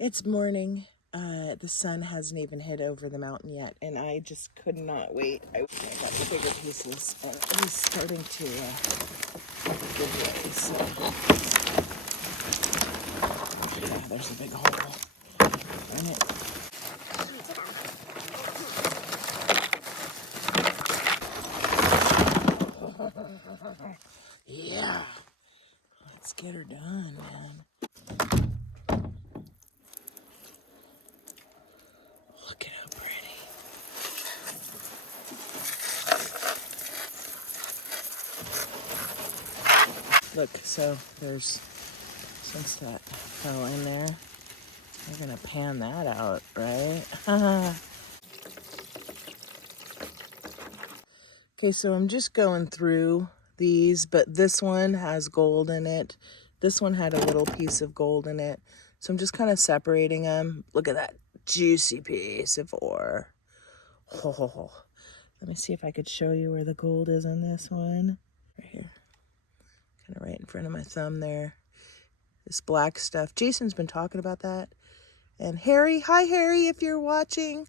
It's morning. The sun hasn't even hit over the mountain yet, and I just could not wait. I got the bigger pieces. He's starting to give way, so yeah, there's a big hole in it. Yeah, let's get her done, man. Look at how pretty. Look, so there's, since that fell in there, we're gonna pan that out, right? Okay, so I'm just going through these, but this one has gold in it. This one had a little piece of gold in it. So I'm just kind of separating them. Look at that juicy piece of ore. Oh, let me see if I could show you where the gold is on this one. Right here, kind of right in front of my thumb there. This black stuff. Jason's been talking about that. And Harry, hi Harry, if you're watching.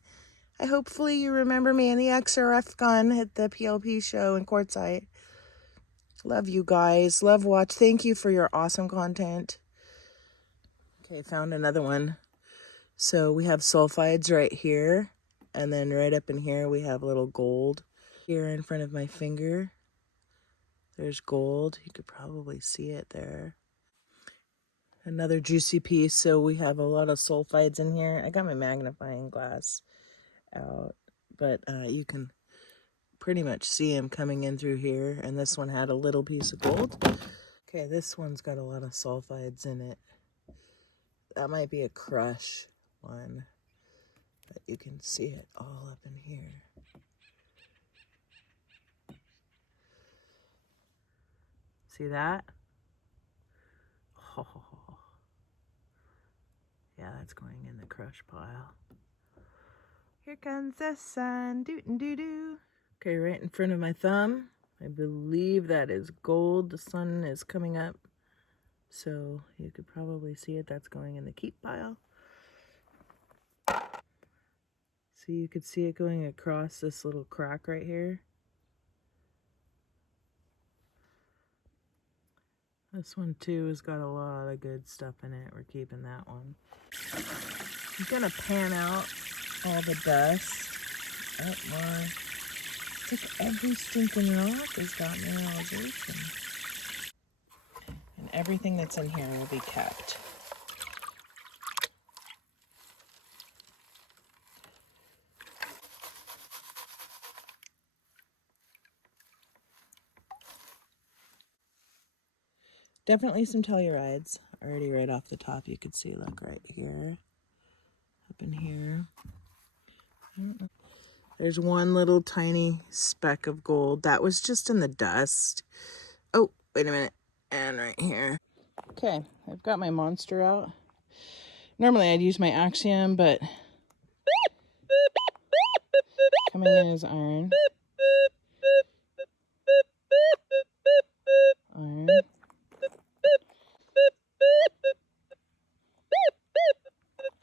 Hopefully you remember me in the XRF gun at the PLP show in Quartzsite. Love you guys. Love watch. Thank you for your awesome content. Okay, found another one. So we have sulfides right here. And then right up in here we have a little gold. Here in front of my finger, there's gold. You could probably see it there. Another juicy piece. So we have a lot of sulfides in here. I got my magnifying glass out, but you can pretty much see them coming in through here. And this one had a little piece of gold. Okay, this one's got a lot of sulfides in it. That might be a crush one, but you can see it all up in here. See that? Oh, yeah, that's going in the crush pile. Here comes the sun, doo-doo-doo-doo. Okay, right in front of my thumb. I believe that is gold. The sun is coming up, so you could probably see it. That's going in the keep pile. So you could see it going across this little crack right here. This one too has got a lot of good stuff in it. We're keeping that one. I'm gonna pan out all the dust. Oh my. It's like every stinking rock has got mineralization. And everything that's in here will be kept. Definitely some tellurides. Already right off the top, you could see, look right here. Up in here. There's one little tiny speck of gold. That was just in the dust. Oh, wait a minute. And right here. Okay, I've got my monster out. Normally I'd use my Axiom, but coming in is iron. Iron.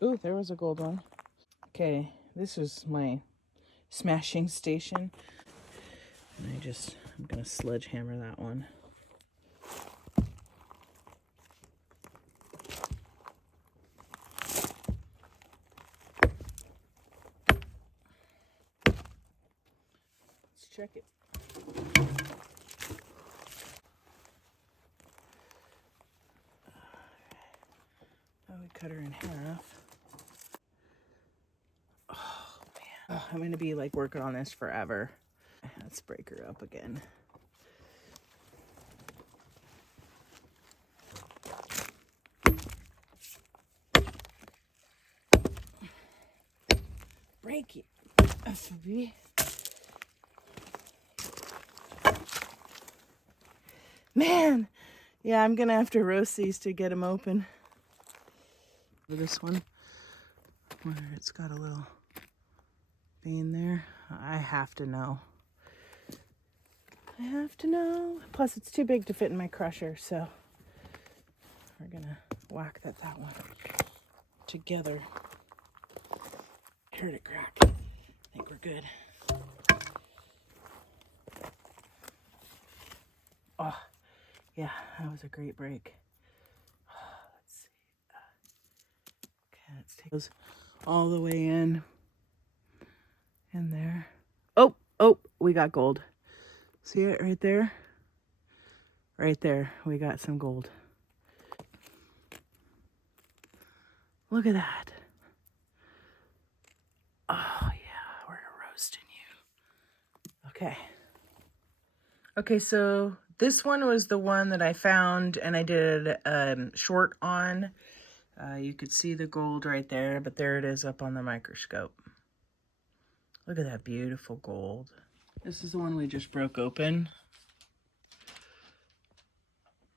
Ooh, there was a gold one. Okay, this is my smashing station. And I'm gonna sledgehammer that one. Let's check it. Oh, we cut her in half. Oh, man. Oh, I'm gonna be like working on this forever. Let's break her up again. Break it, FB. Man, yeah, I'm gonna have to roast these to get them open. This one, where it's got a little vein there, I have to know. I have to know. Plus, it's too big to fit in my crusher, so we're gonna whack that one. together. Heard it crack. I think we're good. Oh, yeah, that was a great break. Let's see. Okay, let's take those all the way in there. Oh, we got gold. See it right there? Right there, we got some gold. Look at that. Oh yeah, we're roasting you. Okay. Okay, so this one was the one that I found and I did short on. You could see the gold right there, but there it is up on the microscope. Look at that beautiful gold. This is the one we just broke open.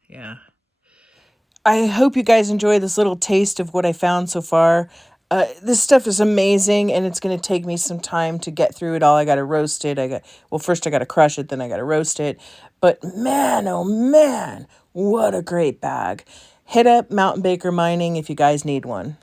Yeah. I hope you guys enjoy this little taste of what I found so far. This stuff is amazing, and it's going to take me some time to get through it all. I got to roast it. First I got to crush it, then I got to roast it. But man, oh man, what a great bag. Hit up Mountain Baker Mining if you guys need one.